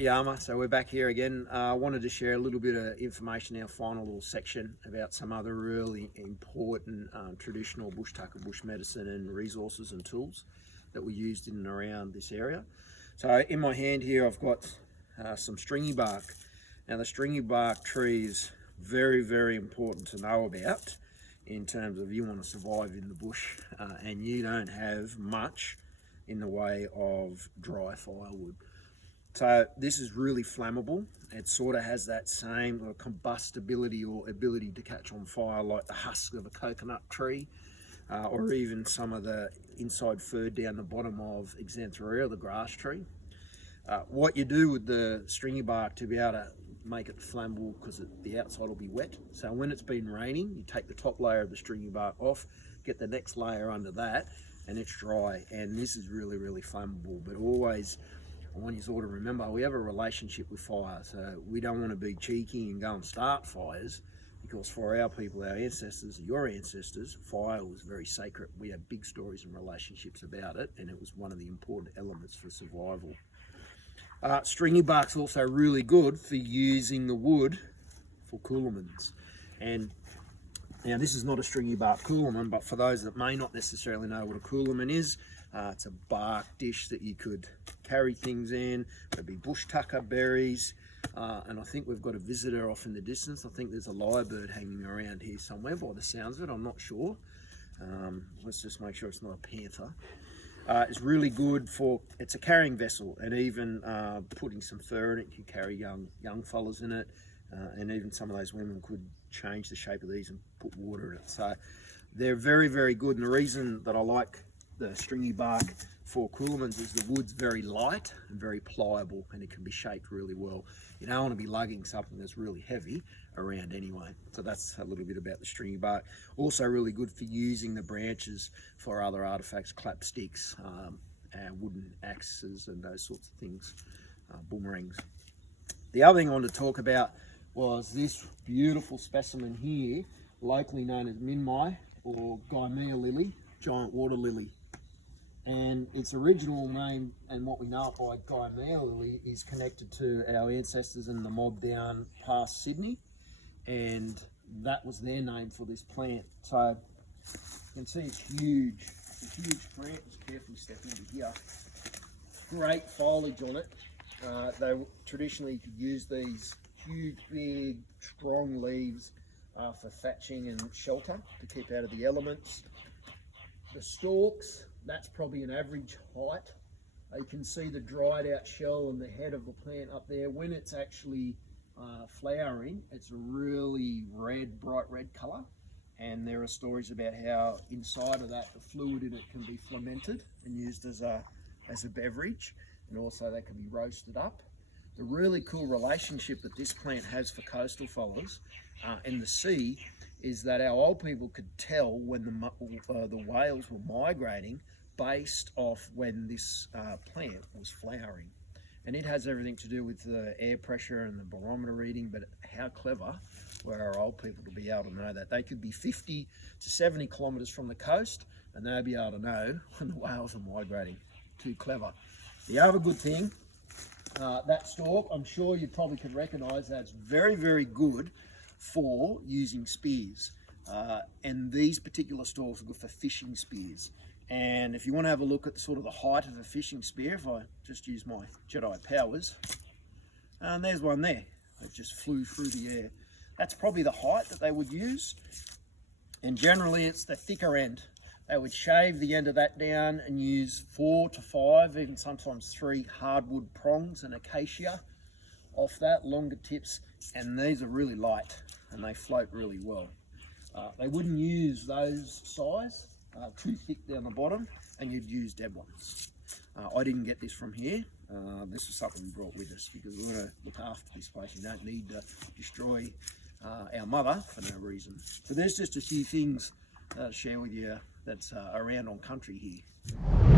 Yama, so we're back here again. I wanted to share a little bit of information in our final little section about some other really important traditional bush tucker, bush medicine and resources and tools that we used in and around this area. So in my hand here I've got some stringy bark. Now the stringy bark tree is very, very important to know about in terms of you want to survive in the bush and you don't have much in the way of dry firewood. So this is really flammable. It sort of has that same combustibility or ability to catch on fire like the husk of a coconut tree or even some of the inside fur down the bottom of Xanthorrhoea, the grass tree. What you do with the stringy bark to be able to make it flammable, because the outside will be wet. So when it's been raining, you take the top layer of the stringy bark off, get the next layer under that, and it's dry. And this is really, really flammable. But always, I want you all to remember, we have a relationship with fire. So we don't want to be cheeky and go and start fires, because for our people, our ancestors, your ancestors, fire was very sacred. We have big stories and relationships about it, and it was one of the important elements for survival. Stringy bark's also really good for using the wood for coolamans. And now this is not a stringy bark coolaman, but for those that may not necessarily know what a coolaman is, it's a bark dish that you could carry things in. There'd be bush tucker berries, and I think we've got a visitor off in the distance. I think there's a lyrebird hanging around here somewhere by the sounds of it, I'm not sure. Let's just make sure it's not a panther. It's really good for, it's a carrying vessel, and even putting some fur in it, you carry young fellas in it, and even some of those women could change the shape of these and put water in it. So they're very, very good, and the reason that I like the stringy bark for coolamans is the wood's very light and very pliable, and it can be shaped really well. You don't want to be lugging something that's really heavy around anyway. So that's a little bit about the stringy bark. Also really good for using the branches for other artifacts, clapsticks, and wooden axes and those sorts of things, boomerangs. The other thing I wanted to talk about was this beautiful specimen here, locally known as minmi or Gymea lily, giant water lily. And its original name, and what we know it by, Gymea lily, is connected to our ancestors in the mob down past Sydney, and that was their name for this plant. So you can see it's huge. It's a huge plant. Just carefully step into here. Great foliage on it. They traditionally could use these huge, big, strong leaves for thatching and shelter to keep out of the elements. The stalks, that's probably an average height. You can see the dried out shell and the head of the plant up there. When it's actually flowering, it's a really red, bright red colour. And there are stories about how inside of that, the fluid in it can be fermented and used as a beverage. And also that can be roasted up. The really cool relationship that this plant has for coastal fellas in the sea is that our old people could tell when the whales were migrating based off when this plant was flowering. And it has everything to do with the air pressure and the barometer reading, but how clever were our old people to be able to know that. They could be 50 to 70 kilometres from the coast and they'd be able to know when the whales are migrating. Too clever. The other good thing, that stalk, I'm sure you probably can recognise that's very, very good for using spears. And these particular stalks are good for fishing spears. And if you want to have a look at sort of the height of a fishing spear, if I just use my Jedi powers, and there's one there. It just flew through the air. That's probably the height that they would use. And generally it's the thicker end. They would shave the end of that down and use 4 to 5, even sometimes 3 hardwood prongs and acacia off that, longer tips. And these are really light and they float really well. They wouldn't use those size, too thick down the bottom, and you'd use dead ones. I didn't get this from here. This was something we brought with us because we want to look after this place. You don't need to destroy our mother for no reason. So there's just a few things to share with you that's around on country here.